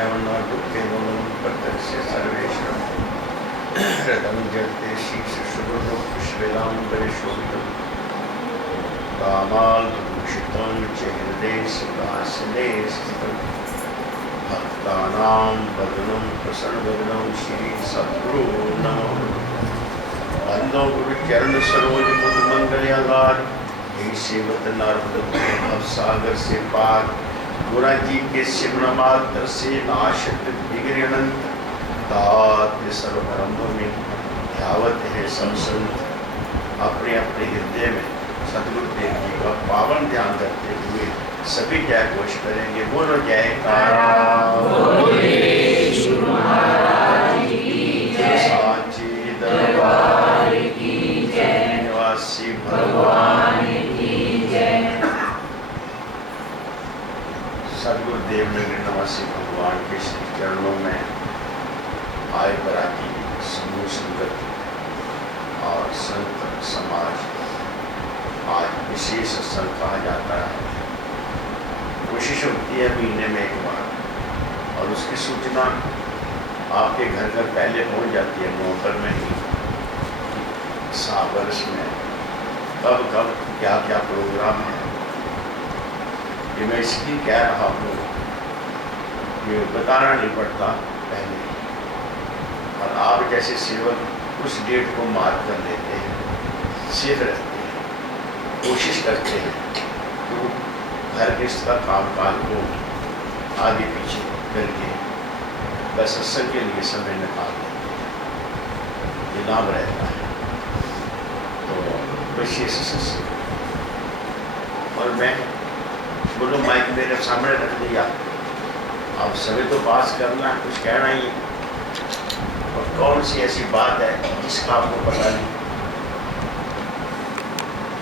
सुखमयं न दुःखेन प्रत्यक्ष सर्वेश्वरं हृदं जडते शीर्षशुभ्रं पुष्पलाम्बरशोभितं कामालभूषितं च हृदये सुखासने स्थितं भक्तानां वदनं प्रसन्नवदनं श्री सद्गुरु नमः। बंदो गुरु चरण सरोज मुद मंगल्यागार हे सेवत नर्मद भव सागर से पार। गुरा जी के सिमरण मात्र से नाशक विग्रहणंत तात्य सर्वब्रह्म में ध्यावत है संसंत। अपने अपने हृदय में सदगुरुदेव जी का पावन ध्यान करते हुए सभी जय घोष करेंगे। बोलो जयकारा साची दरबार की जय, निवासी भगवान की जय। सदगुरुदेव नगर निवासी भगवान के श्री चरणों में आय बराती समूह संगत और संत समाज आज विशेष सत्संग कहा जाता है। कोशिश होती है महीने में एक बार और उसकी सूचना आपके घर घर पहले पहुंच जाती है नवंबर में ही, साल वर्ष में कब कब क्या क्या प्रोग्राम है। ये मैं इसलिए कह रहा हूँ, ये बताना नहीं पड़ता पहले, और आप जैसे सेवक उस डेट को मार्क कर लेते हैं, सेफ रहते हैं, कोशिश करते हैं तो घर के इसका काम काज को आगे पीछे करके बस सत्संग के लिए समय निकाल देते हैं। ये लाभ रहता है तो विशेष सत्संग। और मैं बोलो माइक मेरे सामने रख दिया, आप सभी तो पास करना, कुछ कहना ही है। और कौन सी ऐसी बात है जिसका आपको पता नहीं,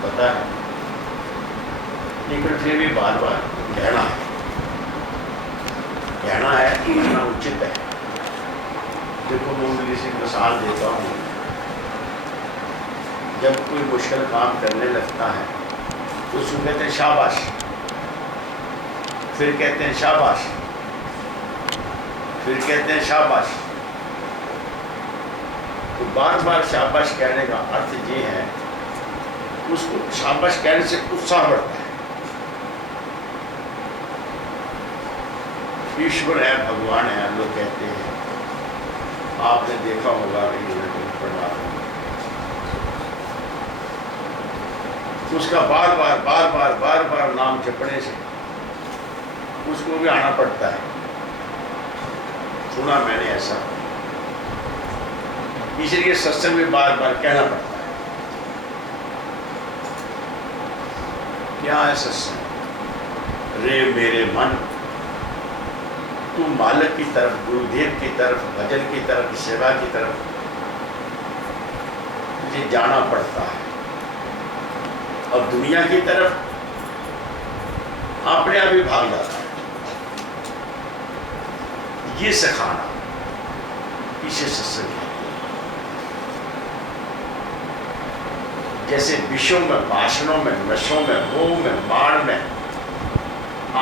पता है लेकिन फिर भी बार बार कहना है कि इतना उचित है। देखो मैं उनकी से मिसाल देता हूँ, जब कोई मुश्किल काम करने लगता है तो उसको कहते हैं शाबाश, फिर कहते हैं शाबाश, फिर कहते हैं शाबाश। तो बार बार शाबाश कहने का अर्थ ये है, उसको शाबाश कहने से उत्साह बढ़ता है। ईश्वर है, भगवान है, लोग कहते हैं। आपने देखा होगा उसका बार बार नाम जपने से उसको भी आना पड़ता है। सुना मैंने ऐसा, इसलिए सत्संग में बार बार कहना पड़ता है। क्या है सत्संग? रे मेरे मन, तू मालिक की तरफ, गुरुदेव की तरफ, भजन की तरफ, सेवा की तरफ मुझे जाना पड़ता है। और दुनिया की तरफ अपने आप ही भाग जाता है। ये सिखाना इसे सत्संग है। जैसे विषयों में, भाषणों में, नशों में, मोह में, माण में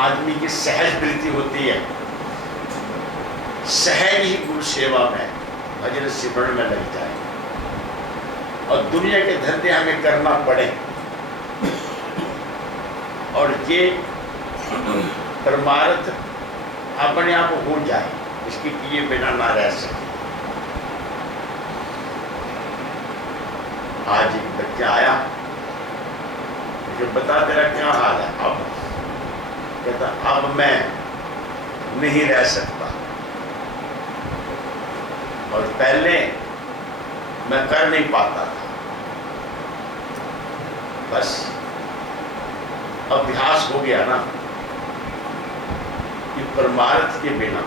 आदमी की सहज वृत्ति होती है, सहज ही गुरु सेवा में, भजन सिमरण में लग जाए और दुनिया के धंधे हमें करना पड़े और ये परमार्थ अपने आप हो जाए, इसके किए बिना ना रह सके। आज एक बच्चा आया, मुझे बता तेरा क्या हाल है? अब कहता अब मैं नहीं रह सकता, और पहले मैं कर नहीं पाता था। बस अभ्यास हो गया ना कि परमार्थ के बिना,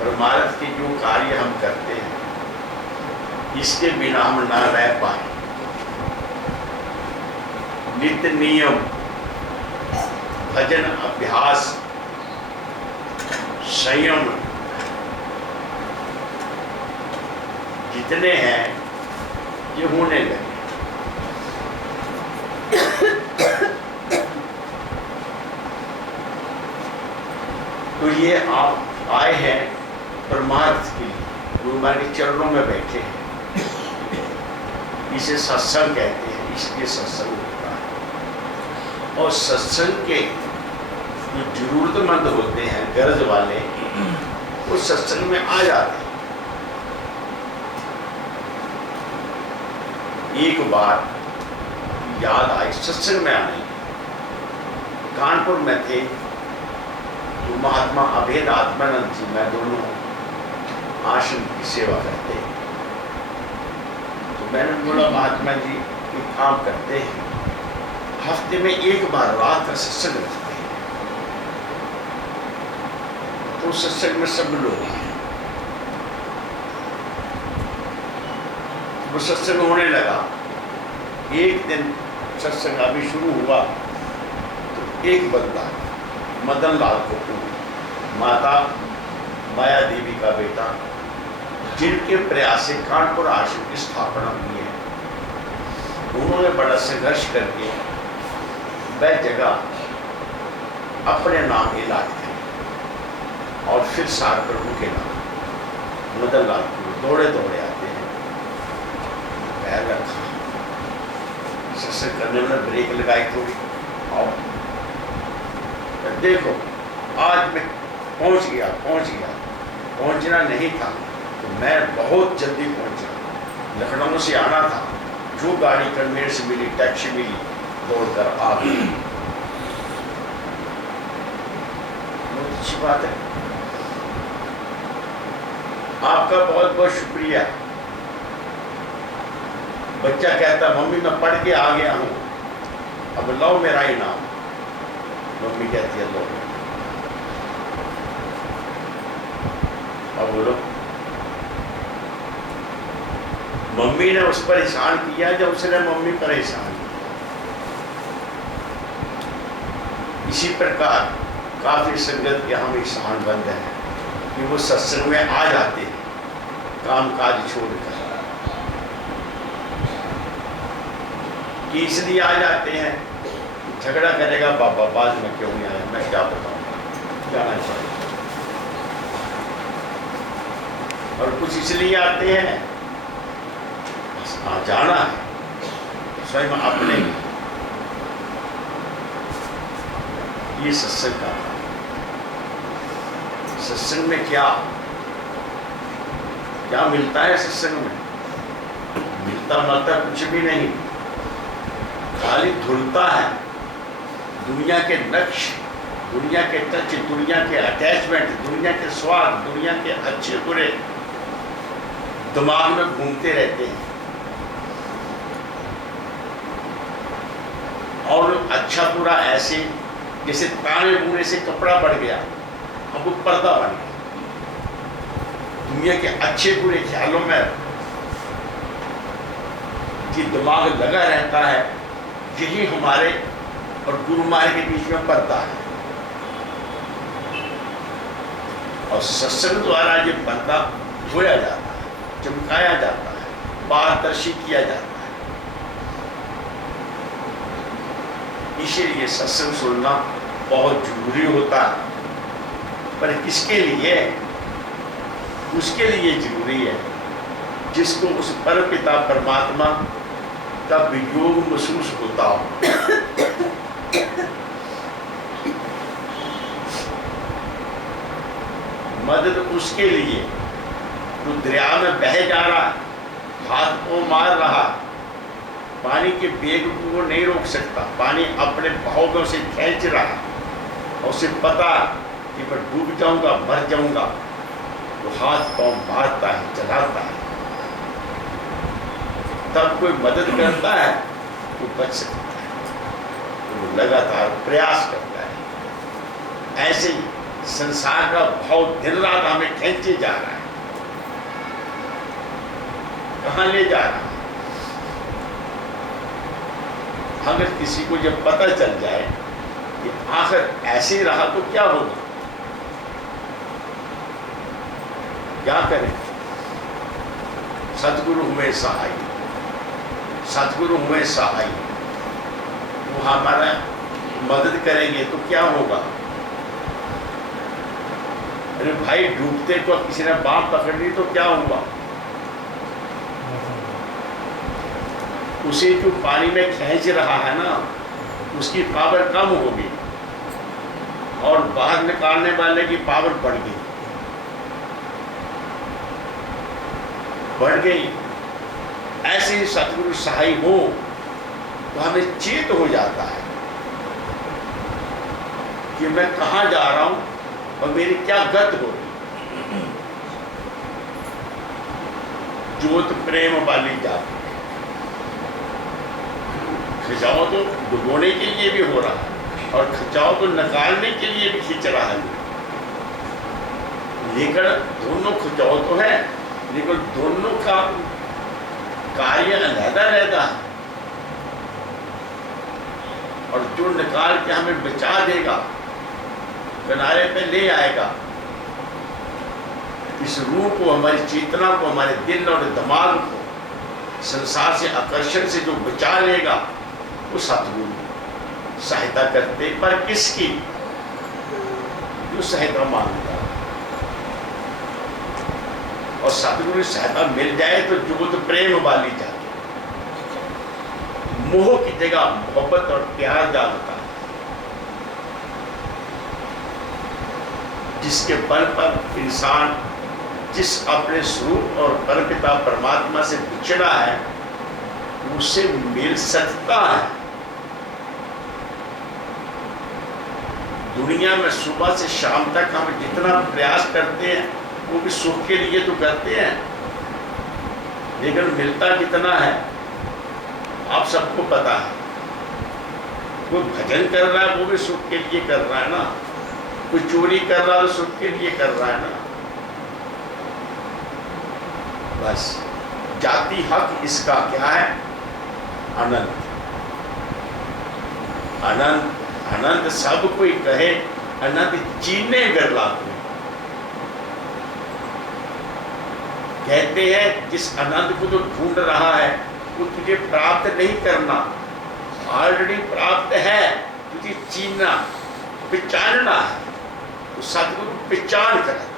परमार्थ के जो कार्य हम करते हैं इसके बिना हम ना रह पाए। नित्य नियम, भजन, अभ्यास, संयम जितने हैं ये होने लगे। तो ये आप आए हैं परमार्थ के लिए, गुरु महाराज के चरणों में बैठे हैं, इसे सत्संग कहते हैं, इसलिए सत्संग होता है। और सत्संग के जो जरूरतमंद होते हैं, गरज वाले, वो सत्संग में आ जाते हैं। एक बार याद आई सत्संग में आने की, कानपुर में थे तो महात्मा अभेद आत्मानंद जी, मैं दोनों आश्रम की सेवा करते हैं। तो मैंने बोला महात्मा जी एक काम करते हैं, हफ्ते में एक बार रात का सत्संग रखते हैं। तो सत्संग में सब लोग हैं, वो सत्संग होने लगा। एक दिन सत्संग अभी शुरू हुआ तो एक बंदा मदन लाल कपूर, माता माया देवी का बेटा, जिनके प्रयास से कानपुर आश्रम की स्थापना हुई है, उन्होंने बड़ा संघर्ष करके वह जगह अपने नाम इलाज करी और फिर सार प्रभु के नाम मदन लाल कपूर दौड़े दौड़े आते हैं, पैर रखा, सत्संग करने में ब्रेक लगाई थोड़ी, और देखो आज मैं पहुंच गया, पहुंचना नहीं था तो मैं बहुत जल्दी पहुंचा, लखनऊ से आना था, जो गाड़ी कन्वेयर से मिली, टैक्सी मिली, दौड़कर आ गई। बहुत अच्छी बात है, आपका बहुत बहुत शुक्रिया। बच्चा कहता मम्मी मैं पढ़ के आ गया हूं, अब लो मेरा इनाम। मम्मी कहती है लो, अब बोलो। मम्मी ने उस पर एहसान किया जब उसने मम्मी पर एहसान किया। इसी प्रकार काफी संगत के हम एहसान बंद हैं कि वो सत्संग में आ जाते हैं काम काज छोड़कर, कि इसलिए आ जाते हैं झगड़ा करेगा बाबा बाद में क्यों नहीं आया, मैं क्या बताऊंगा, जाना चाहिए। और कुछ इसलिए आते हैं बस जाना है स्वयं अपने, ये सत्संग का। सत्संग में क्या क्या मिलता है? सत्संग में मिलता मिलता कुछ भी नहीं, खाली धुलता है दुनिया के नक्श, दुनिया के टच, दुनिया के अटैचमेंट, दुनिया के स्वाद, दुनिया के अच्छे बुरे दिमाग में घूमते रहते हैं। और अच्छा बुरा ऐसे जैसे ताने बुने से कपड़ा बढ़ गया, अब वो पर्दा बन गया। दुनिया के अच्छे बुरे ख्यालों में कि दिमाग लगा रहता है, यही हमारे और गुरु महाराज के बीच में पर्दा है। और सत्संग द्वारा ये पर्दा धोया जाता है, चमकाया जाता है, पारदर्शी किया जाता है। इसीलिए सत्संग सुनना बहुत जरूरी होता है। पर किसके लिए? उसके लिए जरूरी है जिसको उस परमपिता परमात्मा का वियोग महसूस होता हो। मदद उसके लिए जो दरिया में बह जा रहा है, हाथ को मार रहा, पानी के बेग को वो नहीं रोक सकता, पानी अपने बहाव से खींच रहा और उसे पता कि मैं डूब जाऊंगा, मर जाऊंगा, तो हाथ पांव मारता है, चलाता है। तब कोई मदद करता है तो बच सकता है, तो वो लगातार प्रयास करता है। ऐसे ही संसार का भाव दिन रात हमें खींचे जा रहा है, कहाँ ले जा रहा है? अगर किसी को जब पता चल जाए कि आखिर ऐसे ही रहा तो क्या होगा, क्या करें? सतगुरु हुए सहाय, सतगुरु हुए सहाय, वो हमारा मदद करेंगे तो क्या होगा? अरे भाई डूबते को किसी ने बाँह पकड़ ली तो क्या हुआ? उसे जो पानी में खींच रहा है ना, उसकी पावर कम होगी और बाहर निकालने वाले की पावर बढ़ गई। ऐसे ही सतगुरु सहाय हो तो हमें चेत हो जाता है कि मैं कहाँ जा रहा हूं और मेरी क्या गत हो रही। ज्योत प्रेम वाली जाती, खिंचाव तो डुबोने के लिए भी हो रहा है और खिंचाव तो निकालने के लिए भी खींच रहा है, लेकिन दोनों खिंचाव तो है, लेकिन दोनों का कार्य अलग-अलग है। और जो निकाल के हमें बचा देगा, किनारे पे ले आएगा, इस रूह को, हमारी चेतना को, हमारे दिल और दिमाग को संसार से, आकर्षण से जो बचा लेगा, वो सतगुरु सहायता करते। पर किसकी? जो सहायता मांगता। और सतगुरु सहायता मिल जाए तो ज्योत प्रेम वाली जाती, मोह की जगह मोहब्बत और प्यार डालता है, जिसके बल पर इंसान जिस अपने स्वरूप और परमपिता परमात्मा से बिछड़ा है, उससे मिल सकता है। दुनिया में सुबह से शाम तक हम जितना प्रयास करते हैं, वो भी सुख के लिए तो करते हैं, लेकिन मिलता कितना है आप सबको पता है। कोई भजन कर रहा है वो भी सुख के लिए कर रहा है ना, कोई चोरी कर रहा है तो सुख के लिए कर रहा है ना। बस जाति हक इसका क्या है? अनंत। अनंत अनंत सब कोई कहे, अनंत चीने गरला को कहते हैं। जिस आनंद को तो ढूंढ रहा है वो तुझे प्राप्त नहीं करना, ऑलरेडी प्राप्त है, तुझे चीनना, पहचानना है। तो सतगुरु पहचान कराते हैं,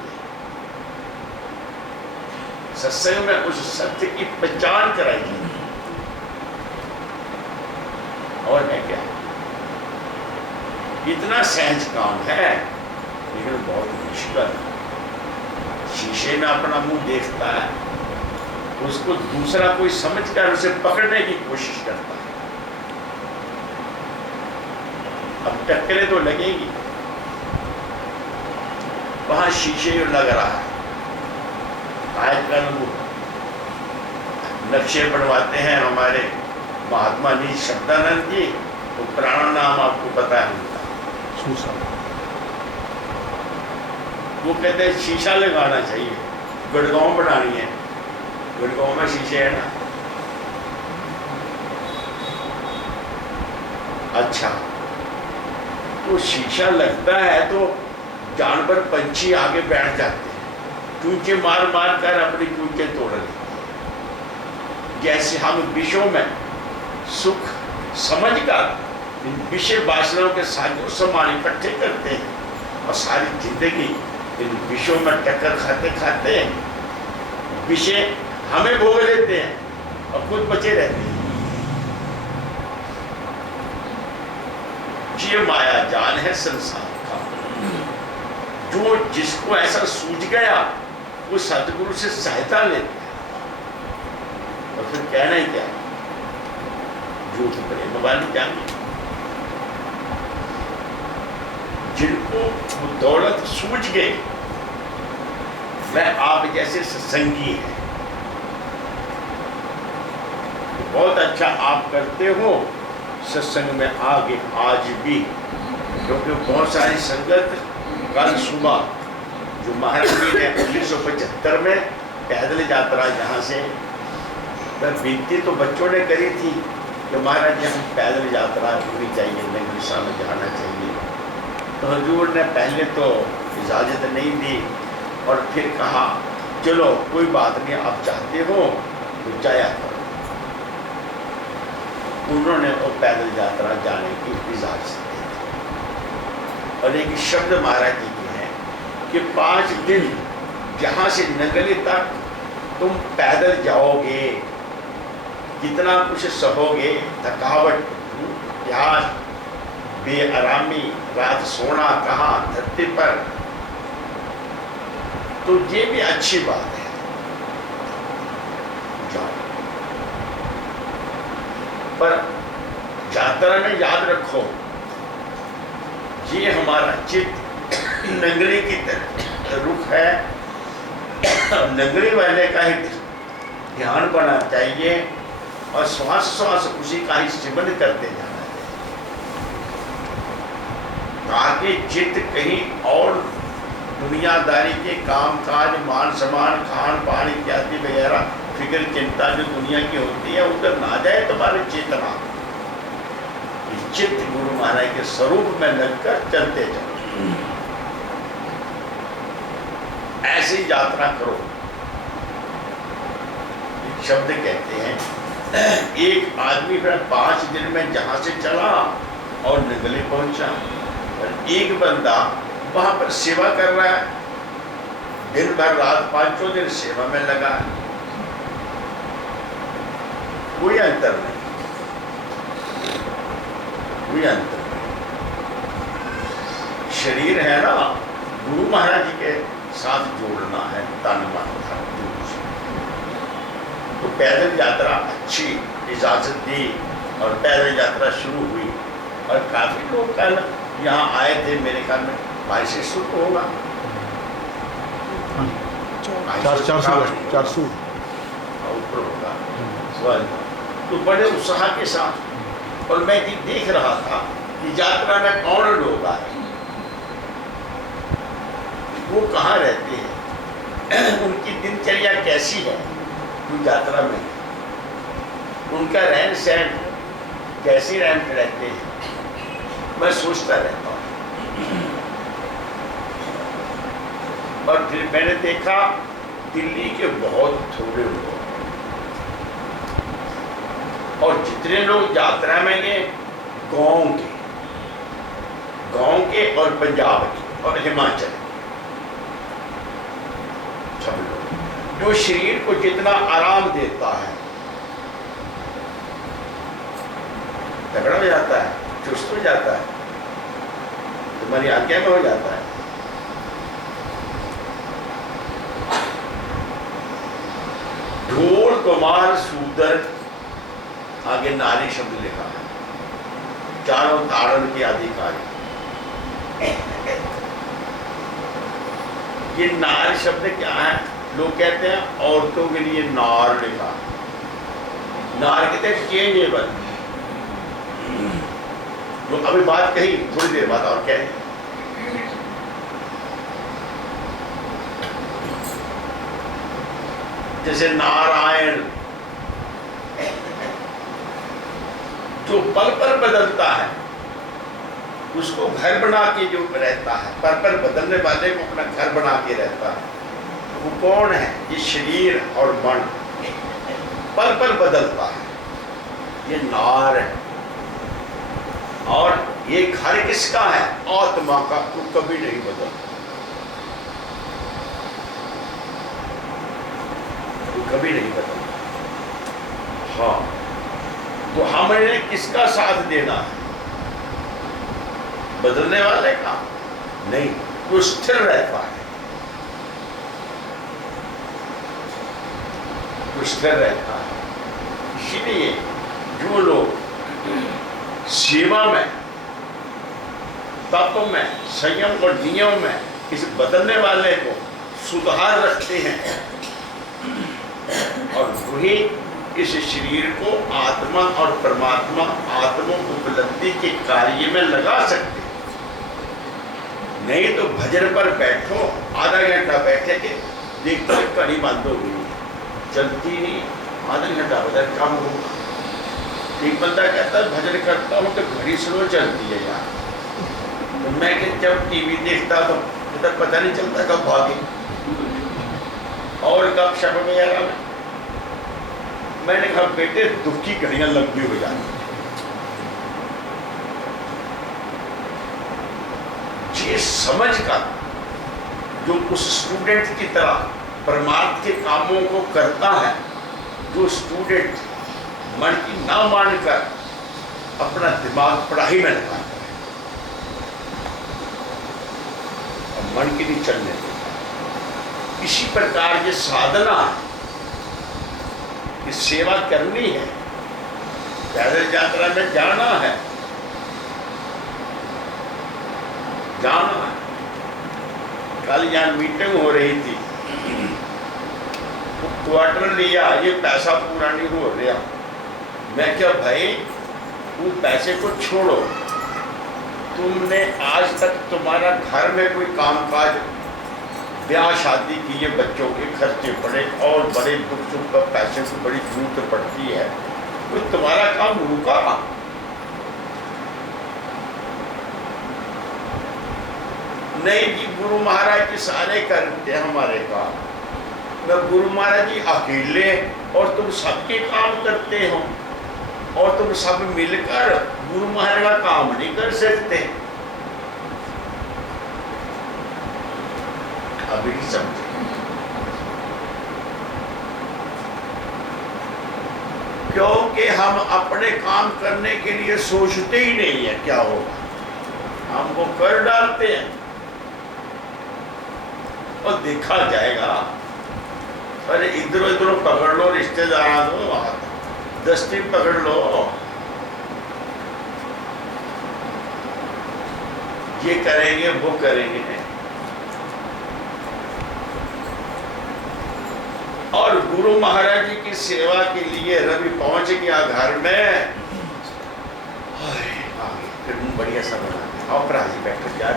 सत्संग में उस सत्य की पहचान कराई। और है क्या? इतना सहज काम है, लेकिन बहुत मुश्किल। शीशे में अपना मुंह देखता है, उसको दूसरा कोई समझकर उसे पकड़ने की कोशिश करता है। अब टक्करें तो लगेगी, वहां शीशे लग रहा है। आजकल नक्शे बनवाते हैं हमारे महात्मा जी शब्दानंद जी, वो पुराना नाम आपको पता है उनका, वो कहते हैं शीशा लगाना चाहिए, गुड़गांव बनानी है। गुड़गांव में शीशे है ना। अच्छा, तो शीशा लगता है तो जानवर पंछी आगे बैठ जाते हैं, चूंचे मार मार कर अपनी चूंचे तोड़ लेते। जैसे हम विषयों में सुख समझकर इन विषय वासनाओं के साथ सामान इकट्ठे करते हैं और सारी जिंदगी इन विषयों में टक्कर खाते खाते विषय हमें भोग लेते हैं और खुद बचे रहते हैं। ये माया जाल है संसार का। जो जिसको ऐसा सूझ गया वो सतगुरु से सहायता लेते हैं। और फिर कहना ही क्या, जो प्रेम वाली जानी, जिनको वो दौलत सूझ गई, वह आप जैसे सत्संगी है। तो बहुत अच्छा आप करते हो सत्संग में आगे आज भी, क्योंकि बहुत सारी संगत कल सुबह जो महाराज जी ने 1975 में पैदल यात्रा यहाँ से, वह विनती तो बच्चों ने करी थी कि महाराज जी हम पैदल यात्रा होनी चाहिए, नई दिशा में जाना चाहिए। तो हजूर ने पहले तो इजाज़त नहीं दी और फिर कहा चलो कोई बात नहीं, आप चाहते हो तो जाया करो। उन्होंने वो पैदल यात्रा जाने की इजाज़त दी। और एक शब्द महाराज जी के हैं कि 5 दिन जहाँ से नंगली तक तुम पैदल जाओगे, कितना कुछ सहोगे, थकावट, प्यास, बेआरामी, रात सोना कहाँ, धरती पर, तो ये भी अच्छी बात है, जाओ। पर यात्रा में याद रखो, ये हमारा चित्त नगरी की तरफ रुख है, नगरी वाले का ही ध्यान करना चाहिए और श्वास श्वास उसी का ही सेवन करते जाना चाहिए, ताकि चित्त कहीं और दुनियादारी के काम काज, मान सम्मान, खान पान इत्यादि वगैरह फिक्र चिंता जो दुनिया की होती है उधर ना जाए तुम्हारी चेतना। चित्त गुरु महाराज के स्वरूप में लगकर चलते जाओ, ऐसी यात्रा करो। शब्द कहते हैं एक आदमी फिर 5 दिन में जहां से चला और निगले पहुंचा, और एक बंदा वहां पर सेवा कर रहा है, दिन भर रात 5 दिन सेवा में लगा है, कोई अंतर नहीं, कोई अंतर नहीं। शरीर है ना, गुरु महाराज जी के साथ जोड़ना है, तन मन धन। तो पैदल यात्रा अच्छी इजाजत दी और पैदल यात्रा शुरू हुई, और काफी लोग कल यहाँ आए थे, मेरे ख्याल में 22 शुरू होगा, 400 ऊपर होगा। तो बड़े उत्साह के साथ, और मैं देख रहा था कि यात्रा में कौन लोग आए, वो कहाँ रहते हैं, उनकी दिनचर्या कैसी है, वो यात्रा में उनका रहन सहन कैसी रहते हैं, मैं सोचता रहता हूँ। और फिर मैंने देखा दिल्ली के बहुत थोड़े लोग, और जितने लोग यात्रा में गए गांव के और पंजाब के और हिमाचल के, सब लोग, जो शरीर को जितना आराम देता है, तगड़ा हो जाता है, चुस्त हो जाता है, तुम्हारी आज्ञा में हो जाता है। ढोल कुमार सूदर, आगे नारी शब्द लिखा है, चारों तारण के अधिकारी। ये नार शब्द क्या है, लोग कहते हैं औरतों के लिए नार लिखा, नार कहते हैं चेंजेबल। जो अभी बात कही, थोड़ी देर बाद और कहें, जैसे नारायण, जो पल पर बदलता है, उसको घर बना के जो रहता है, पल पर बदलने वाले को अपना घर बना के रहता है, वो कौन है? ये शरीर और मन पल पल बदलता है, ये नार है। और ये घर किसका है? आत्मा का, वो कभी नहीं बदलता, वो कभी नहीं बदलता। हाँ, तो हमें किसका साथ देना है? बदलने वाले का नहीं, वो स्थिर रहता है, वो स्थिर रहता है। इसीलिए जो लोग सेवा में, तप में, संयम और नियम में इस बदलने वाले को सुधार रखते हैं, और वही इस शरीर को आत्मा और परमात्मा, आत्मा उपलब्धि के कार्य में लगा सकते। नहीं तो भजन पर बैठो, आधा घंटा बैठे के देखते कड़ी बंद हो गई, चलती नहीं, आधा घंटा भजन कम होगा। एक बंदा कहता है भजन करता हूँ तो घड़ी स्लो चलती है यार, तो मैं जब टीवी देखता तो पता नहीं चलता कब भागे, और कब शब वगैरह में। मैंने कहा बेटे दुख की घड़ियां लंबी हो जाती, ये समझ का जो उस स्टूडेंट की तरह परमार्थ के कामों को करता है, जो स्टूडेंट मन की ना मानकर अपना दिमाग पढ़ाई में लगाता है और मन की नहीं चलने देता, इसी प्रकार ये साधना है, ये सेवा करनी है, पैदल यात्रा में जाना है, जाना है। कल यहाँ मीटिंग हो रही थी, तो क्वार्टर लिया, ये पैसा पूरा नहीं हो रहा। मैं क्या भाई, वो पैसे को छोड़ो, तुमने आज तक तुम्हारा घर में कोई कामकाज, ब्याह शादी की, ये बच्चों के खर्चे पड़े और बड़े दुख सुख का पैसे की बड़ी जरूरत पड़ती है, तो तुम्हारा काम रुका? नहीं जी, गुरु महाराज जी सारे करते हैं हमारे काम। मैं गुरु महाराज जी अकेले और तुम सबके काम करते हो, और तुम सब मिलकर गुरु महाराज का काम नहीं कर सकते। अभी नहीं समझे। क्योंकि हम अपने काम करने के लिए सोचते ही नहीं है क्या होगा, हम वो कर डालते हैं और देखा जाएगा। अरे इधरों इधरों पकड़ लो, रिश्तेदार दो, दस्ती पकड़ लो, ये करेंगे वो करेंगे। और गुरु महाराज जी की सेवा के लिए रवि पहुंच गया घर में, फिर बढ़िया सा बना और प्राजी बैठे क्या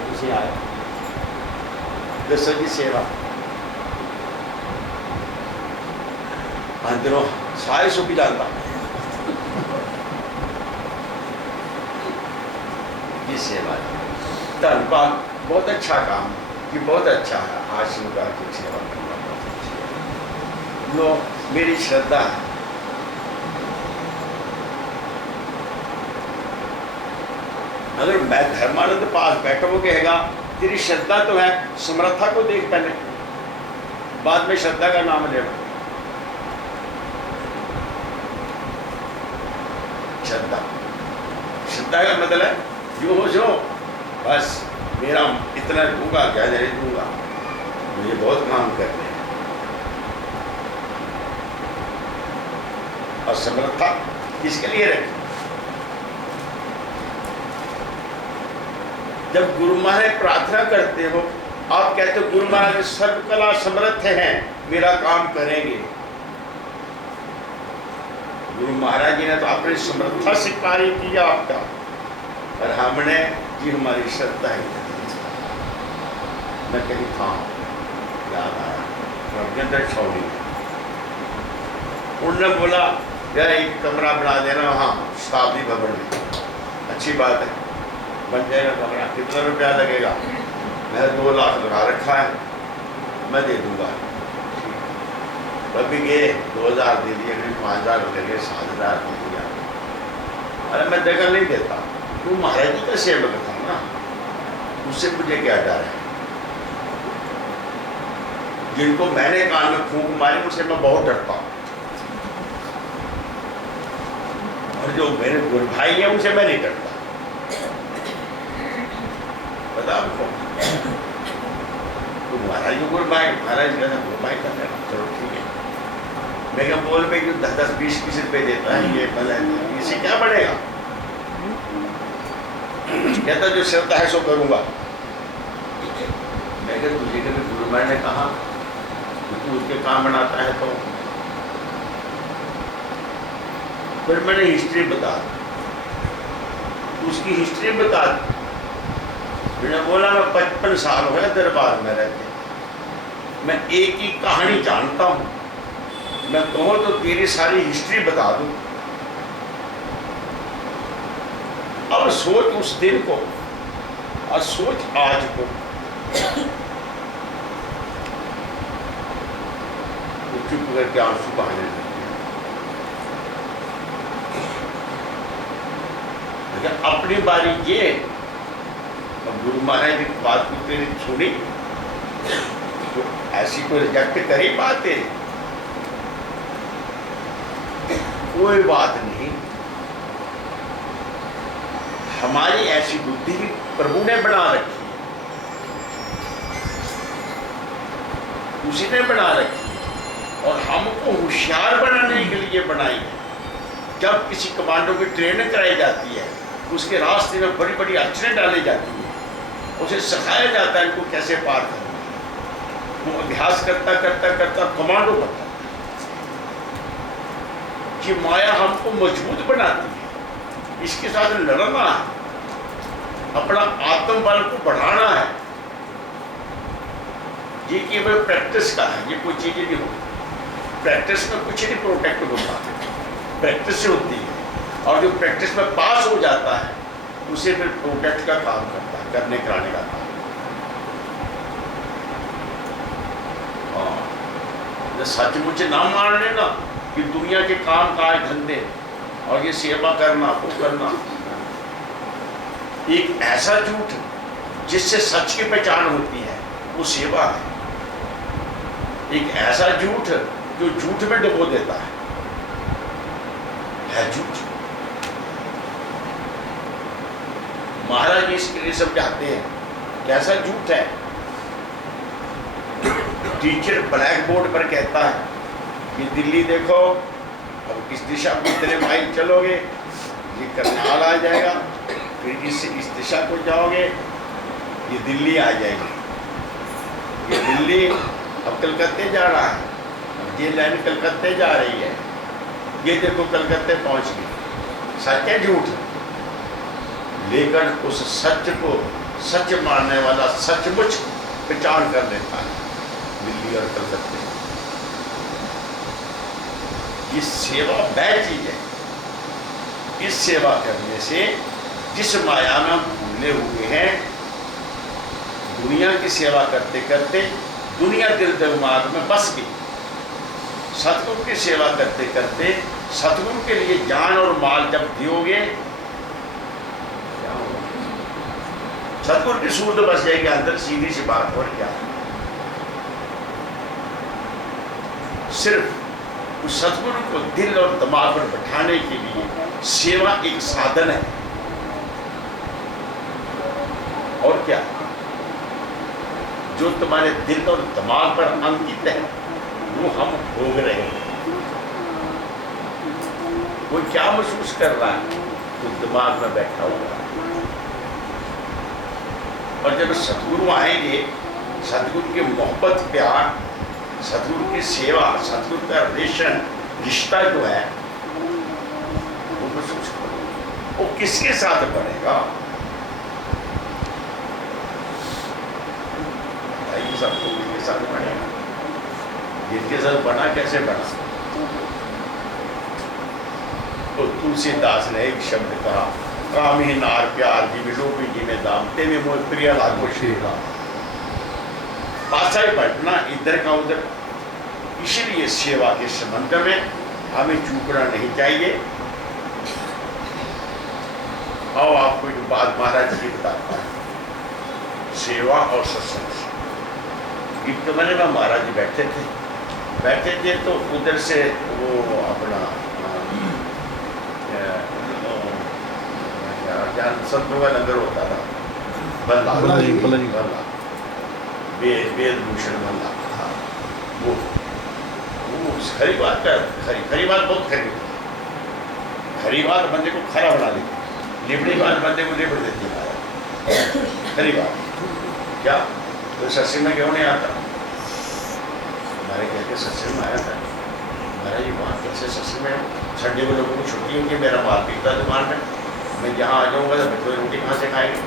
पीछे आए, दसो जी सेवा अंदरों सारे सुखी जाता। ये सेवा धन्यवाद, बहुत अच्छा काम, ये बहुत अच्छा है। आशीर्वाद की सेवा करना बहुत अच्छी है, लो मेरी श्रद्धा है। अगर मैं धर्मानंद पास बैठा वो कहेगा तेरी श्रद्धा तो है, समर्था को देख पहले, बाद में श्रद्धा का नाम लेना। श्रद्धा, श्रद्धा का मतलब है जो हो जो, बस मेरा इतना दूंगा, क्या नहीं दूंगा, मुझे बहुत काम करने हैं। और समर्था किसके लिए रखी? जब गुरु महाराज प्रार्थना करते हो, आप कहते हो गुरु महाराज सर्वकला समर्थ हैं, मेरा काम करेंगे। गुरु महाराज जी ने तो अपनी समर्था से कार्य किया आपका, और हमने जी हमारी श्रद्धा है। मैं कहीं था, याद आया रविंद्र छौड़ी, उन्होंने बोला यार एक कमरा बना देना वहाँ शताब्दी भवन में। अच्छी बात है, बन जाएगा कमरा, कितना रुपया लगेगा? मैं 2 लाख लगा रखा है, मैं दे दूंगा। अभी गए 2000 दे दिए, 5000 लगे, 7000 दे दिया। अरे मैं जगह नहीं देता, तू महाराज जी का सेवक था ना, उससे मुझे क्या डर है? जिनको मैंने कान में फूंक मारी उनसे मैं बहुत डरता हूँ, और जो मेरे गुरु भाई हैं उनसे मैं नहीं डरता। पता आपको, तो महाराज जी गुरु भाई, महाराज जी गुरु भाई का, चलो ठीक है। मैं क्या बोल पे 10-20 रुपए देता है, ये मतलब इसे क्या बढ़ेगा? कहता जो श्रद्धा है सो करूंगा। मैं क्या तुझे कभी गुरु भाई ने कहा तू उसके काम बनाता है? तो फिर मैंने हिस्ट्री बता दी, उसकी हिस्ट्री बता दी। मैंने बोला मैं 55 साल हो गए दरबार में रहते, मैं एक ही कहानी जानता हूँ, मैं कहूँ तो तेरी सारी हिस्ट्री बता दूँ। अब सोच उस दिन को और सोच आज को, चुप करके आंसू बहाने लगे। अपनी बारी ये, गुरु महाराज की बात को तेरी सुनी तो ऐसी कोई रिजेक्ट कर ही पाते? कोई बात नहीं, हमारी ऐसी बुद्धि भी प्रभु ने बना रखी, उसी ने बना रखी और हमको होशियार बनाने के लिए बनाई है। जब किसी कमांडो की ट्रेनिंग कराई जाती है, उसके रास्ते में बड़ी बड़ी अड़चनें डाली जाती है, उसे सिखाया जाता है इनको कैसे पार करना है। वो अभ्यास करता करता करता कमांडो बनता है। कि माया हमको मजबूत बनाती है, इसके साथ लड़ना है, अपना आत्मबल को बढ़ाना है। ये केवल प्रैक्टिस का है, ये कोई चीज नहीं होती। प्रैक्टिस में कुछ नहीं प्रोटेक्ट होता, प्रैक्टिस से होती है। और जो प्रैक्टिस में पास हो जाता है उसे फिर प्रोटेक्ट का काम करता है, करने कराने का काम। हाँ, सचमुच ना मान लेना कि दुनिया के काम काज धंधे और ये सेवा करना वो करना, एक ऐसा झूठ जिससे सच की पहचान होती है वो सेवा है। एक ऐसा झूठ जो झूठ में डुबो देता है झूठ। महाराज इसके लिए समझाते हैं कैसा झूठ है। टीचर ब्लैक बोर्ड पर कहता है कि दिल्ली देखो, अब इस दिशा में इतने माइल चलोगे ये करनाल आ जाएगा, फिर इस दिशा को जाओगे ये दिल्ली आ जाएगी। ये दिल्ली अब कलकत्ते जा रहा है, अब ये लाइन कलकत्ते जा रही है, ये देखो कलकत्ते पहुंच गई। सच है झूठ? लेकिन उस सच को सच मानने वाला सचमुच पहचान कर लेता है दिल्ली और कलकत्ते। ये सेवा वह चीज है, इस सेवा करने से जिस माया में हम भूले हुए हैं, दुनिया की सेवा करते करते दुनिया दिल दिमाग में बस गई। सतगुरु की सेवा करते करते सतगुरु के लिए जान और माल जब दियोगे, सतगुरु की सूरत बस जाएगी अंदर, सीधी सी बात। और क्या, सिर्फ उस सतगुरु को दिल और दिमाग पर बैठाने के लिए सेवा एक साधन है। और क्या, जो तुम्हारे दिल और दिमाग पर अंकित है वो हम भोग रहे हैं। वो क्या महसूस कर रहा है? तो दिमाग में बैठा हुआ है। और जब सतगुरु आएंगे, सतगुरु की मोहब्बत प्यार, सतगुरु की सेवा, सतगुरु का रिश्ता जो है वो महसूस करो। वो किसके साथ बनेगा? सबको के साथ बनेगा। जिनके साथ बना, कैसे बना? तो तुलसीदास ने एक शब्द कहा, काम ही नार प्यार जी विलोपी जी में दाम तेने मोह प्रिय लागो श्री राम। पासा ही पलटना इधर का उधर। इसलिए सेवा के संबंध में हमें चूकना नहीं चाहिए। आओ आपको एक बात महाराज जी बताता है, सेवा और सत्संग। एक कमरे में महाराज जी बैठे थे तो उधर से वो अपना संतों का लंगर होता था, बल्ला वेद भूषण बल्ला, वो खरी बात कर, खरी बात बहुत खरी, खरी बात बंदे को खरा बना देती, लिबड़ी बात बंदे को लिबड़ देती है। खरी बात क्या? तो सत्संग में क्यों नहीं आता? हमारे कहते सत्संग में आया था। महाराज जी वहाँ कैसे सत्संग में? संडे को लोगों को छुट्टी होगी, मेरा माल बिकता दुकान में, मैं जहाँ आ जाऊँगा तो बच्चों रोटी कहाँ से खाएंगे?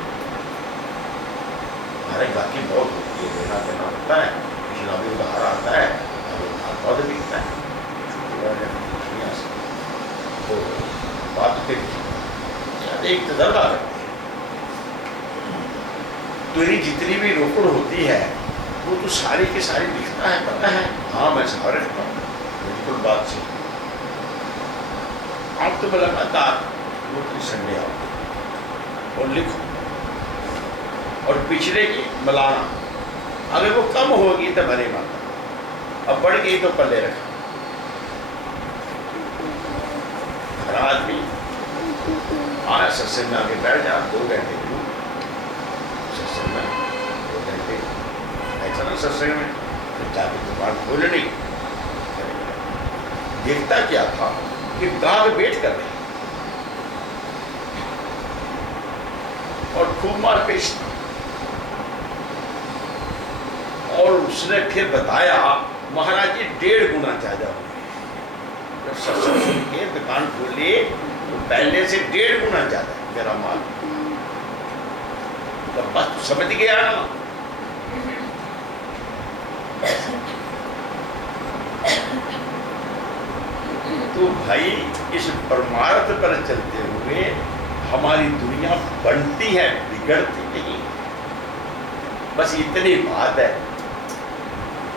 हमारे बाकी बहुत होती है, लेना देना होता है, पिछला भी उधार आता है, बहुत बिकता है। तो बात फिर एक तजर्बा करते हैं। तो ये जितनी भी रोकड़ होती है वो तो सारी की सारी लिखता है, पता है, हाँ मैं सारे रखता हूँ, बिल्कुल बात से। आप तो लगातार 2-3 संडे आओ और लिखो, और पिछले की मलाना। अगर वो कम होगी तो भरे माता, अब बढ़ गई तो पल्ले रखा। हर आदमी आया सत्संग में आके बैठ जा, 2 घंटे सत्संग में, 2 घंटे ऐसा ना सत्संग में, फिर जाके दुकान खोले नहीं। देखता क्या था कि गाहक वेट कर रहे और खूब माल पेश। और उसने फिर बताया महाराज जी 1.5 गुना ज्यादा हो गए। जब सत्संग सुन के दुकान खोली तो पहले से 1.5 गुना ज्यादा है मेरा माल। तो बस समझ गया ना। तो भाई इस परमार्थ पर चलते हुए हमारी दुनिया बनती है, बिगड़ती नहीं। बस इतनी बात है।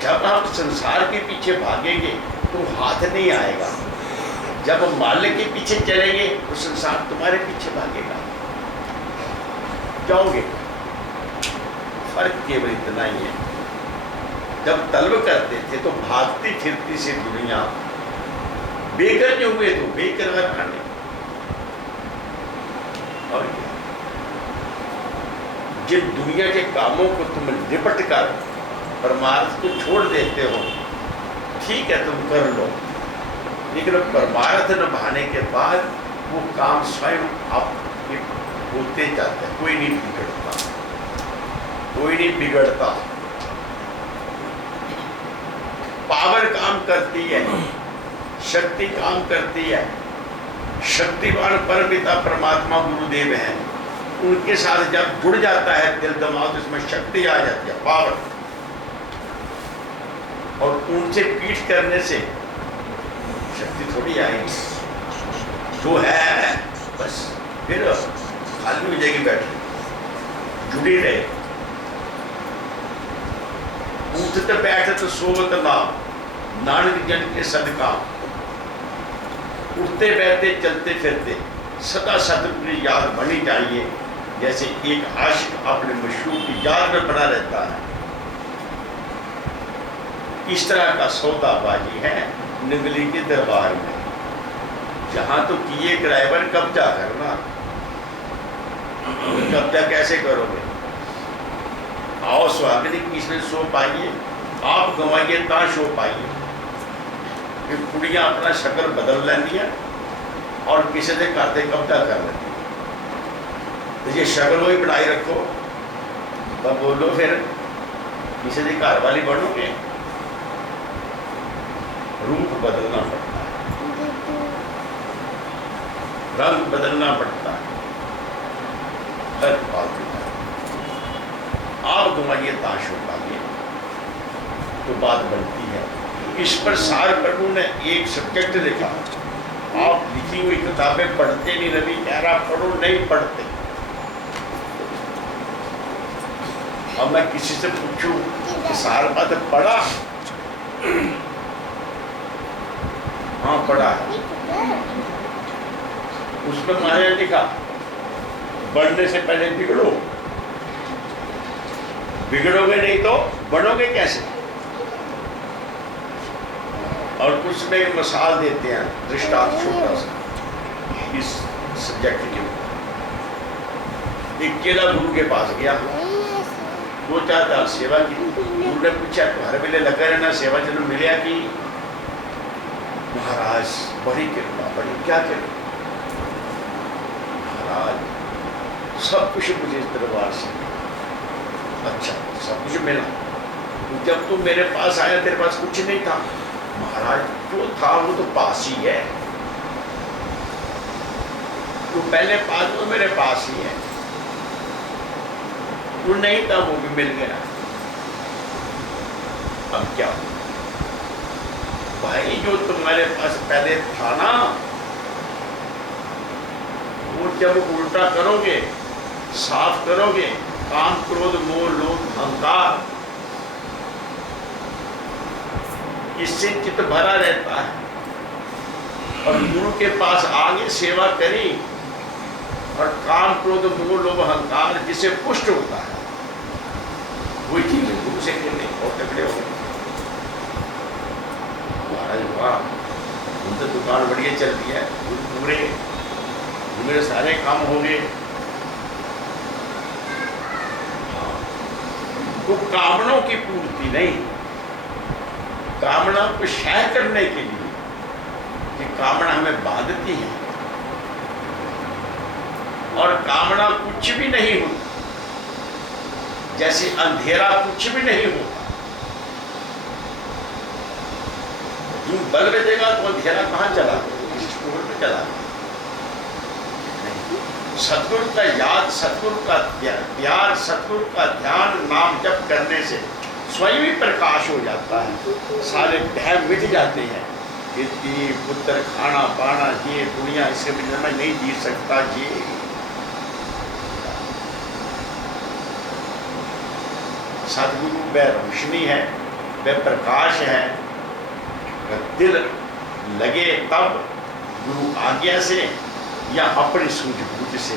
जब हम संसार के पीछे भागेंगे तो हाथ नहीं आएगा। जब हम मालिक के पीछे चलेंगे तो संसार तुम्हारे पीछे भागेगा, जाओगे। फर्क केवल इतना ही है। जब तलब करते थे तो भागती फिरती से दुनिया, बेकर जो हुए तो बेकरार आने। और जिन दुनिया के कामों को तुम निपट कर परमार्थ को छोड़ देते हो, ठीक है तुम कर लो, लेकिन परमार्थ निभाने के बाद वो काम स्वयं आप होते जाते हैं। कोई नहीं बिगड़ता, कोई नहीं बिगड़ता। पावर काम करती है, शक्ति काम करती है। शक्तिवान परमपिता परमात्मा गुरुदेव हैं, उनके साथ जब जुड़ जाता है दिल दिमाग, इसमें शक्ति आ जाती है, पावर। और उनसे पीठ करने से शक्ति थोड़ी आएगी। जो है बस फिर खाली हो जाएगी, बैठे जुड़ी रहे। उठते बैठते सोवत नाम, नानक जन के सदका। उठते बैठते चलते फिरते सदा सतगुरु की याद बनी चाहिए। जैसे एक आशिक अपने मशहूर की याद में बना रहता है, इस तरह का सौदाबाजी है निगली के दरबार में। जहां तो किए किराए पर कब्जा करना, कब्जा कैसे करोगे? आओ स्वागत किसमें सो पाइए, आप गंवाइए ता सो पाइए। कि कुड़ियां अपना शक्ल बदल लेंदियां और किसी के घर से कब्जा कर लेंदी। तो ये शक्ल वही बनाई रखो, तब बोलो फिर किसी के घर वाली बनोगे। रूप बदलना पड़ता है, रंग बदलना पड़ता है, हर बात आप घुमाइए ताश हो पाइए तो बात बनती है। इस पर सार प्रभु ने एक सब्जेक्ट लिखा। आप लिखी हुई किताबें पढ़ते नहीं, रवि कह रहा पढ़ो, नहीं पढ़ते। अब मैं किसी से पूछूं सार बात पढ़ा? हाँ पढ़ा है। उसमें मैंने लिखा बढ़ने से पहले बिगड़ो, बिगड़ोगे नहीं तो बढ़ोगे कैसे? और कुछ में मिसाल देते हैं, दृष्टांत छोटा सा इस सब्जेक्ट के ऊपर। एक केला गुरु के पास गया, 2-4 साल सेवा की। गुरु ने पूछा तो हर वेले लगा रहना सेवा जन मिले कि महाराज बड़ी कृपा, बड़ी क्या कृपा महाराज, सब कुछ मुझे इस दरबार से। अच्छा सब कुछ मिला? जब तुम मेरे पास आया तेरे पास कुछ नहीं था। महाराज जो था वो तो पास ही है, तो पहले पास वो मेरे पास ही है, वो नहीं था वो भी मिल गया। अब क्या भाई, जो तुम्हारे पास पहले था ना, वो जब उल्टा करोगे, साफ करोगे, काम क्रोध मोह लोभ अहंकार, इससे चित्त भरा रहता है। और गुरु के पास आगे सेवा करी और काम क्रोध मोह लोभ अहंकार जिससे पुष्ट होता है, कोई चीज नहीं, गुरु से नहीं और तगड़े हो गए। महाराज वाह, उन तो दुकान बढ़िया चल रही है, पूरे मेरे सारे काम हो गए। तो कामनाओं की पूर्ति नहीं, कामना को क्षय करने के लिए, कि कामना हमें बांधती है और कामना कुछ भी नहीं होती, जैसे अंधेरा कुछ भी नहीं होता। जो बल्ब देगा तो अंधेरा कहां चला, इस छोर पे चला। सतगुरु का याद, सतगुरु का प्यार, सतगुरु का ध्यान, नाम जप करने से स्वयं ही प्रकाश हो जाता है, सारे भय मिट जाते हैं। ये पुत्र खाना पाना, ये दुनिया, इसके बिना मैं नहीं जी सकता, ये सतगुरु वह रोशनी है, वह प्रकाश है। दिल लगे तब गुरु आज्ञा से या अपनी सूझबूझ से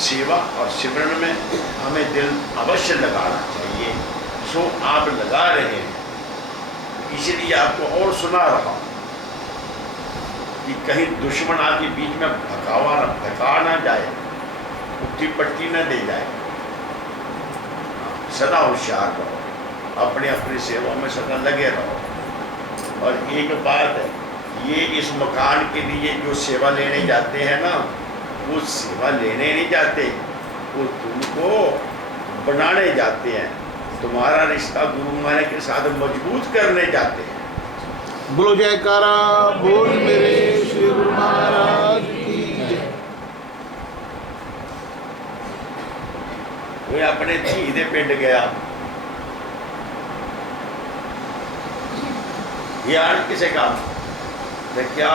सेवा और सिमरन में हमें दिल अवश्य लगाना चाहिए। सो आप लगा रहे हैं, इसलिए आपको और सुना रहा हूं कि कहीं दुश्मन आके बीच में भगा ना जाए, उठी पट्टी न दे जाए। सदा होशियार रहो, अपने अपनी सेवा में सदा लगे रहो। और एक बात है, ये इस मकान के लिए जो सेवा लेने जाते हैं ना, वो सेवा लेने नहीं जाते, वो तुमको बनाने जाते हैं, तुम्हारा रिश्ता गुरु महाराज के साथ मजबूत करने जाते हैं। बोलो जयकारा बोल मेरे श्री गुरु महाराज की जय। वो अपने धी दे पिंड गया, ये आन किसे काम तो क्या,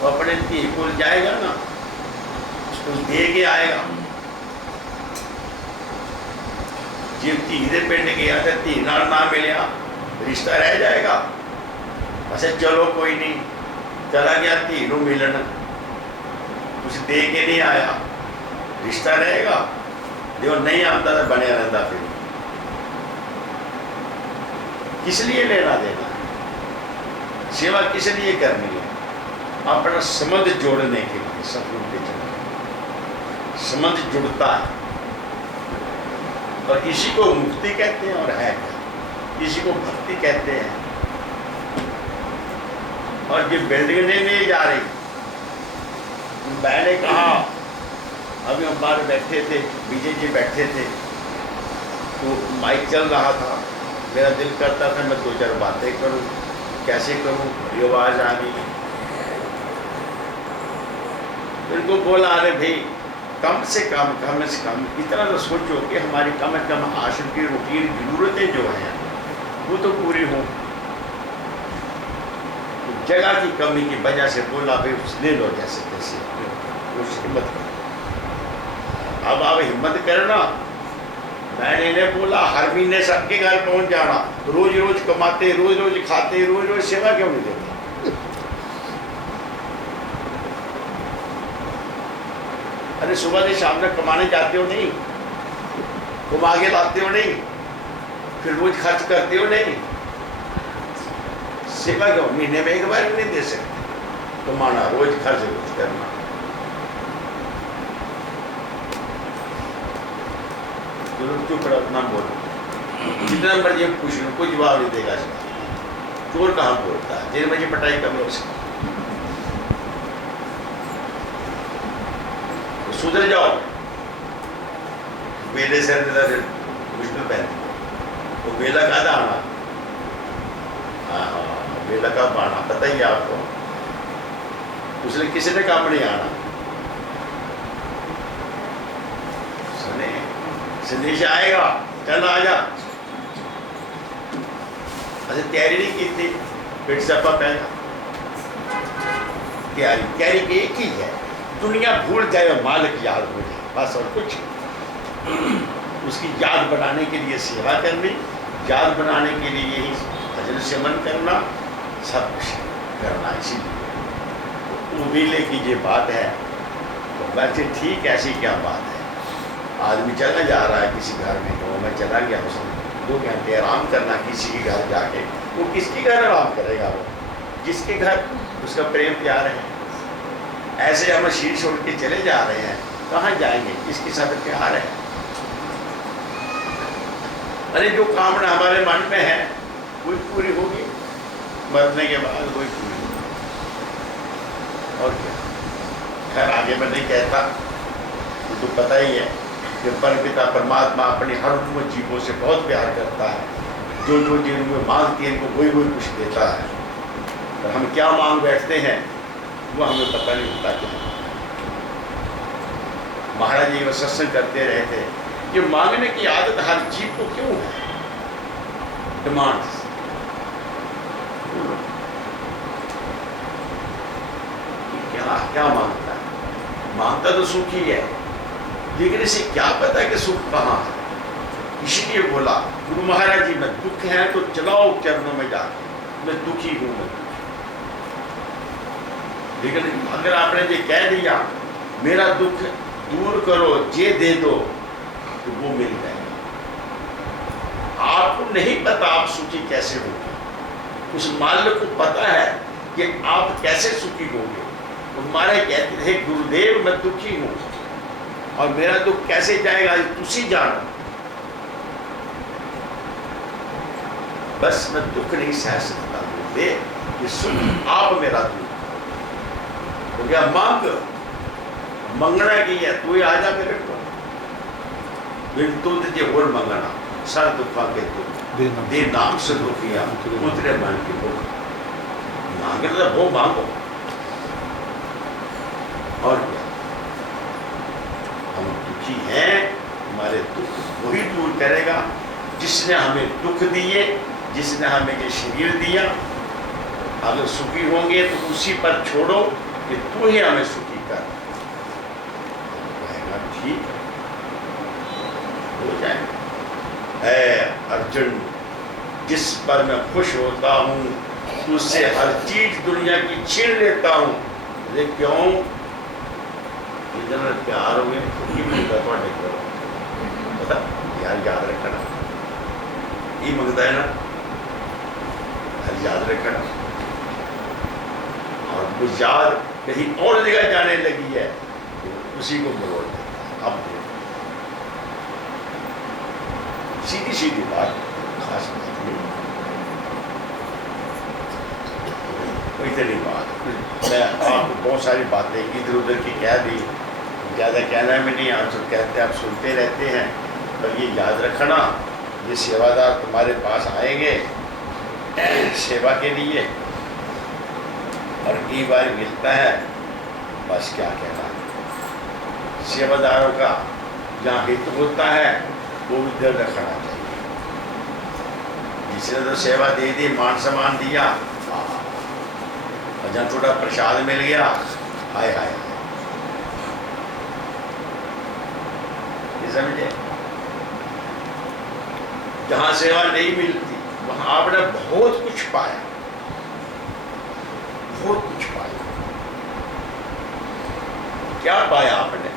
वो अपने धी को जाएगा ना, उसको दे के आएगा। जे धी दे पिंड गया तो धी नाल ना मिलिया, रिश्ता रह जाएगा। अच्छा चलो कोई नहीं, चला गया धी नूं मिलन, कुछ दे के नहीं आया, रिश्ता रहेगा। जो नहीं आता तो बने रहता, फिर किस लिए लेना देना, सेवा किस लिए करनी है, अपना संबंध जोड़ने के लिए। सतगुरु के चरण संबंध जुड़ता है, और इसी को मुक्ति कहते हैं, और है इसी को भक्ति कहते हैं। और ये बिल्डिंग नहीं जा रही, मैंने कहा अभी हम बाहर बैठे थे, विजय जी बैठे थे, तो माइक चल रहा था, मेरा दिल करता था मैं दो चार बातें करूं, कैसे करूं, ये आवाज आ गई। उनको बोला अरे भाई कम से कम इतना तो सोचो कि हमारी कम से कम आश्रम की रूटीन जरूरतें जो हैं वो तो पूरी हों। जगह की कमी की वजह से बोला भाई ले लो जैसे तैसे, कुछ हिम्मत करो। अब आप हिम्मत करना, मैंने इन्हें बोला हर महीने सबके घर पहुंच जाना, रोज रोज कमाते, रोज रोज खाते, रोज रोज सेवा क्यों नहीं देते। अरे सुबह से शाम तक कमाने जाते हो नहीं, कमा के लाते हो नहीं, फिर रोज खर्च करते हो नहीं, सेवा क्यों महीने में एक बार भी नहीं दे सकते। कमाना रोज, खर्च रोज करना। चुप रहो, अपना बोलो, जितना मर्जी पूछ लो, कोई जवाब नहीं देगा। चोर कहाँ बोलता है, जिन मर्जी पटाई कर लो उसकी। तो सुधर जाओ, बेले से मुश्किल पहन, तो बेला का आना, हाँ बेला का पाना पता ही है आपको, उसने किसी ने काम नहीं आना। सुने संदेश आएगा, चल आ जा। अच्छा तैयारी नहीं की थी, पेट सपा पहना, तैयारी की एक ही है, दुनिया भूल जाए मालिक याद हो जाए, बस और कुछ। उसकी याद बनाने के लिए सेवा करनी, याद बनाने के लिए यही भजन सिमरन करना, सब कुछ करना। इसीलिए उम्मीद की ये बात है, तो वैसे ठीक ऐसी क्या बात है। आदमी चला जा रहा है किसी घर में, तो मैं चला गया उसमें 2 घंटे आराम करना किसी के घर जाके, वो किसके घर आराम करेगा? वो जिसके घर उसका प्रेम प्यार है। ऐसे हम शीर छोड़ के चले जा रहे हैं, कहाँ जाएंगे? किसके साथ प्यार है? अरे जो कामना हमारे मन में है वही पूरी होगी, मरने के बाद वही पूरी होगी। और क्या? खैर आगे मैं नहीं कहता, तो पता ही है कि परमपिता परमात्मा अपने हर उम्मत जीवों से बहुत प्यार करता है। जो जो जिनको मांगती है इनको वही वही कुछ देता है। और हम क्या मांग बैठते हैं वो हमें पता नहीं होता क्या। महाराज जी वो सत्संग करते रहे थे कि मांगने की आदत हर जीव को क्यों है? डिमांड्स क्या मांगता है? मांगता तो सुख ही है, लेकिन इसे क्या पता कि सुख कहाँ है। इसलिए बोला गुरु महाराज जी, मैं दुख है तो चलाओ चरणों में जाके, मैं दुखी हूं, मैं दुखी। लेकिन अगर आपने ये कह दिया मेरा दुख दूर करो, ये दे दो, तो वो मिल जाएगा। आपको नहीं पता आप सुखी कैसे होंगे, उस मालिक को पता है कि आप कैसे सुखी होंगे। हमारे कहते थे गुरुदेव मैं दुखी हूं और मेरा दुख कैसे जाएगा तुसी जानो। बस मैं दुख नहीं सह सकता गुरुदेव, ये सुख आप मेरा दुख हो गया। मांग मंगना की है, तू ही आजा मेरे को, बिन तू तुझे और मंगना सर दुखा के दुख दे नाम से दुखिया उतरे मन की दुख। मांगे तो वो मांगो, और क्या? हम दुखी हैं, हमारे दुख वही दूर करेगा जिसने हमें दुख दिए, जिसने हमें ये शरीर दिया। अगर सुखी होंगे तो उसी पर छोड़ो कि तू ही हमें सुखी कर। कहेगा ठीक हो जाएगा। है अर्जुन, जिस पर मैं खुश होता हूँ उससे हर चीज दुनिया की छीन लेता हूँ। ये क्यों? प्यार हो गया तो मिलता पता यार, याद रखना ये मंगता है ना, याद रखना। और वो याद कहीं और जगह जाने लगी है तो उसी को मरोड़ देता। अब सीधी सीधी बात, खास बात नहीं, इतनी बात। मैं आपको बहुत सारी बातें इधर उधर की कह दी, ज़्यादा कहना भी नहीं। आप सब कहते हैं, आप सुनते रहते हैं, पर ये याद रखना, ये सेवादार तुम्हारे पास आएंगे सेवा के लिए, और कई बार मिलता है, बस क्या कहना। सेवादारों का जहाँ हित होता है वो भी दिल रखना चाहिए। जिसने तो सेवा दे दी, मान सम्मान दिया, और जहाँ थोड़ा प्रसाद मिल गया, हाय हाय, ये समझे। जहाँ सेवा नहीं मिलती वहाँ आपने बहुत कुछ पाया, बहुत कुछ पाया। क्या पाया आपने?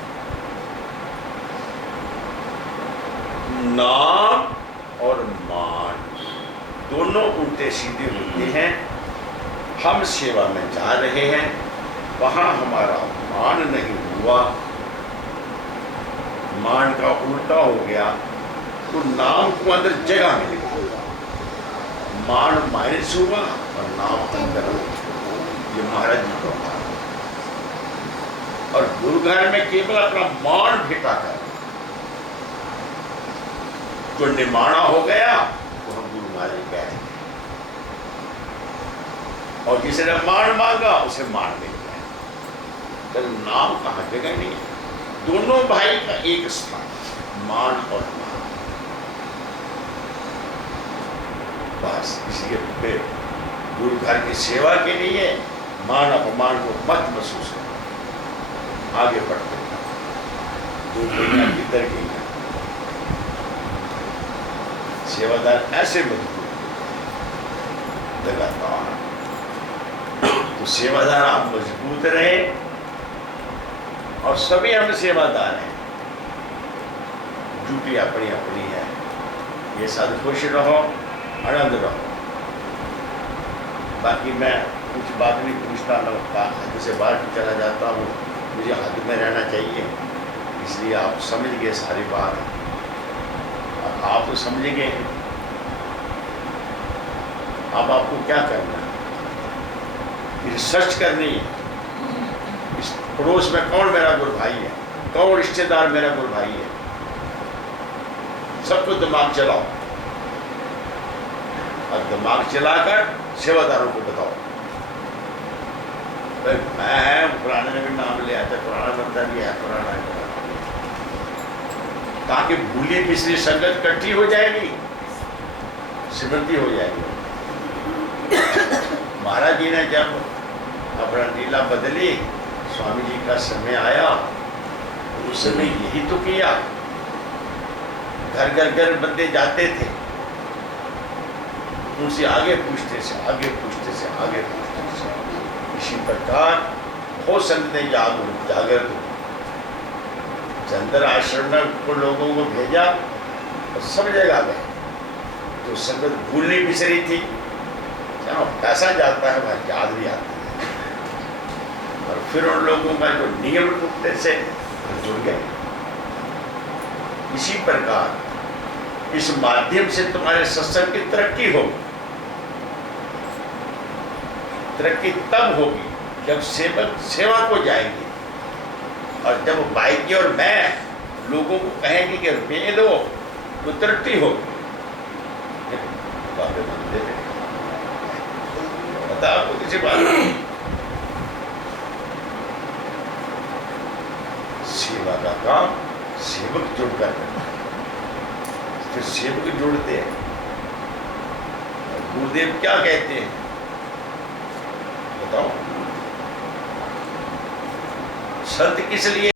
नाम और मान दोनों उल्टे सीधे होते हैं। हम सेवा में जा रहे हैं, वहां हमारा मान नहीं हुआ, मान का उल्टा हो गया, तो नाम को अंदर जगह मिल गई। मान माइनस हुआ और नाम अंदर हो। ये महाराज जी को और गुरु घर में केवल अपना मान भेटा कर जो निमाना हो गया तो हम गुरु महाराज बैठ गए, और जिसने मान मांगा उसे मान मिल गया। तो नाम कहाँ जगह नहीं है, दोनों भाई का एक स्थान, मान और मान। बस इसलिए गुरु घर की सेवा के लिए मान अपमान को मत महसूस करो, आगे बढ़ते जो दुनिया किधर गई है। सेवादार ऐसे मजबूत लगातार, तो सेवादार आप मजबूत रहे, और सभी हम सेवादार हैं, ड्यूटी अपनी अपनी है। ये साधु खुश रहो, आनंद रहो। बाकी मैं कुछ बात नहीं पूछता, मैं हद से बाहर चला जाता हूँ, मुझे हद में रहना चाहिए, इसलिए आप समझ गए सारी बात। और आप तो समझ गए हैं, अब आपको क्या करना है? रिसर्च करनी है। इस पड़ोस में कौन मेरा गुरु भाई है, कौन रिश्तेदार मेरा गुरु भाई है, सबको दिमाग चलाओ और दिमाग चलाकर सेवादारों को बताओ। भाई मैं है, पुराने ने भी नाम लिया था, पुराना बंदा भी है, पुराना है, ताकि भूली पिछली संगत इकट्ठी हो जाएगी, स्मृति हो जाएगी। महाराज जी ने जब अपना लीला बदली, स्वामी जी का समय आया, उस समय यही तो किया। घर घर घर बंदे जाते थे, उनसे आगे पूछते से आगे पूछते से आगे पूछते से, इसी प्रकार बहुत संगतें जागृत हुई। चंद्र आश्रम में को लोगों को भेजा और सब जगह गए। जो संगत भूलनी बिसरी थी, जहाँ पैसा जाता है वहाँ याद भी आता है, और फिर उन लोगों का जो नियम टूटने से जुड़ गए। इसी प्रकार इस माध्यम से तुम्हारे सत्संग की तरक्की होगी। तरक्की तब होगी जब सेवक सेवा को जाएंगे, और जब भाई और मैं लोगों को कहेंगे कि रुपये दो, तो तरक्की होगी। पता आपको किसी बात नहीं। सेवा का काम सेवक जुड़कर करना है, फिर सेवक जुड़ते हैं। गुरुदेव क्या कहते हैं बताओ? संत किस लिए